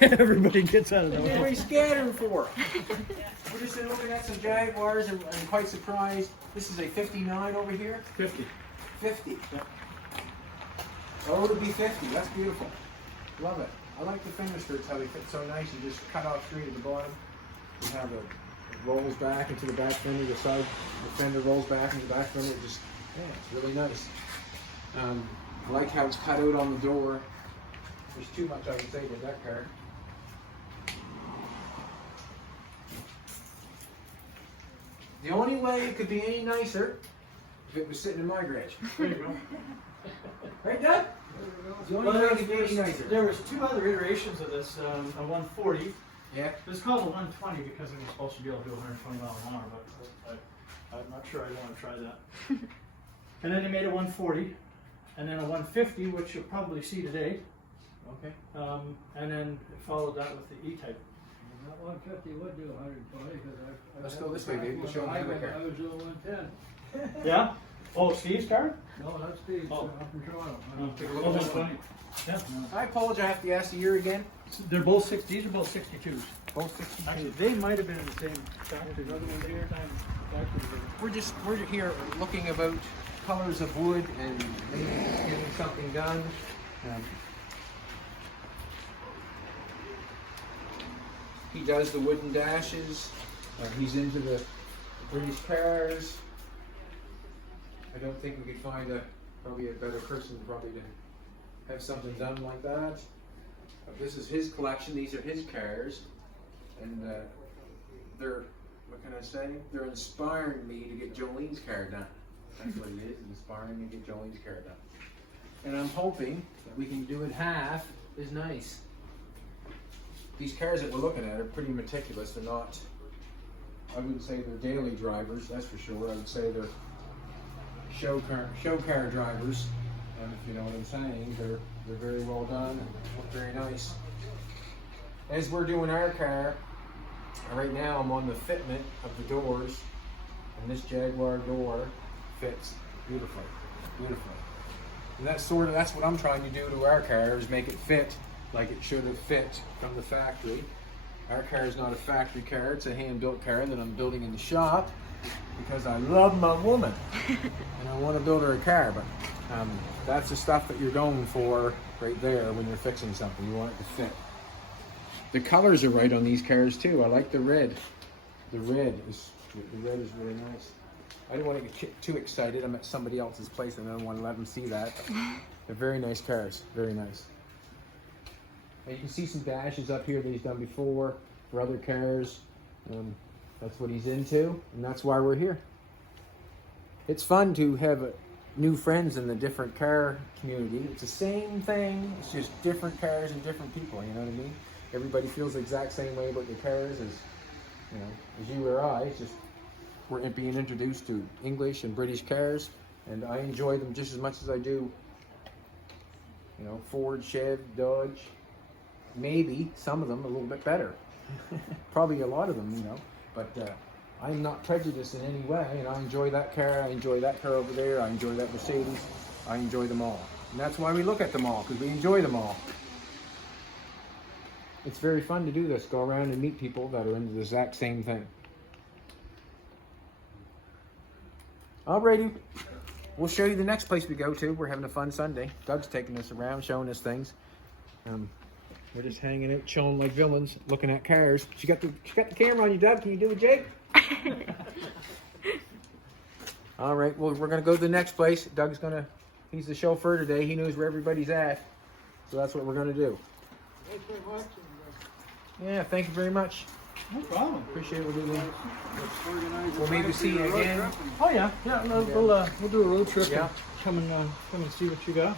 Everybody gets out of the way. Everybody's scattering for. We're just looking at some Jaguars and I'm quite surprised. This is a 59 over here. 50. 50. Yeah. Oh, it'll be 50. That's beautiful. Love it. I like the fender skirts, how they fit so nice. You just cut off straight at the bottom. You have it rolls back into the back fender. The side, the fender rolls back into the back fender. It just, yeah, it's really nice. I like how it's cut out on the door. There's too much I can say about that car. The only way it could be any nicer if it was sitting in my garage. There you go. Right, Doug? The only way it could be any nicer. There was two other iterations of this, a 140. Yeah. It was called a 120 because it was supposed to be able to do 120 miles an hour, but I'm not sure I want to try that. And then they made a 140, and then a 150, which you'll probably see today. Okay. And then followed that with the E-Type. That 150 would do 120 because I. Let's go this way, Dave. We'll show them the other car. I was doing 110. Yeah? Oh, Steve's car? No, that's Steve. Oh. I'm from Toronto. Take a look at this one. 120. Yeah. I apologize, I have to ask the year again. They're both these are both 62s. Both 62. Actually, they might have been in the same factory. Another one here. We're here looking about colors of wood and maybe getting something done. He does the wooden dashes. He's into the British cars. I don't think we could find probably a better person probably to have something done like that. This is his collection. These are his cars, and they're, what can I say? They're inspiring me to get Jolene's car done. That's what it is, inspiring me to get Jolene's car done. And I'm hoping that we can do it half as nice. These cars that we're looking at are pretty meticulous. They're not, I wouldn't say they're daily drivers, that's for sure. I would say they're show car drivers. And if you know what I'm saying, they're very well done and look very nice. As we're doing our car, right now I'm on the fitment of the doors, and this Jaguar door fits beautifully, beautifully. And that's what I'm trying to do to our car, is make it fit like it should have fit from the factory. Our car is not a factory car, it's a hand-built car that I'm building in the shop because I love my woman and I want to build her a car. But that's the stuff that you're going for right there when you're fixing something. You want it to fit. The colors are right on these cars too. I like the red. The red is really nice. I don't want to get too excited. I'm at somebody else's place and I don't want to let them see that. They're very nice cars. Very nice. Now you can see some dashes up here that he's done before for other cars. That's what he's into, and that's why we're here. It's fun to have new friends in the different car community. It's the same thing, it's just different cars and different people, you know what I mean? Everybody feels the exact same way about their cars as you or I. It's just we're being introduced to English and British cars, and I enjoy them just as much as I do, Ford, Chev, Dodge. Maybe some of them a little bit better. Probably a lot of them, but I'm not prejudiced in any way, and I enjoy that car, I enjoy that car over there, I enjoy that Mercedes, I enjoy them all. And that's why we look at them all, because we enjoy them all. It's very fun to do this, go around and meet people that are into the exact same thing. Alrighty, we'll show you the next place we go to. We're having a fun Sunday. Doug's taking us around, showing us things. We're just hanging out, chilling like villains, looking at cars. She got the camera on you, Doug. Can you do it, Jake? All right, well, we're going to go to the next place. He's the chauffeur today. He knows where everybody's at. So that's what we're going to do. Thanks very much. Yeah, thank you very much. No problem. Appreciate it. We'll We'll maybe see you again. Oh yeah, we'll do a road trip. Yeah. And come and see what you got.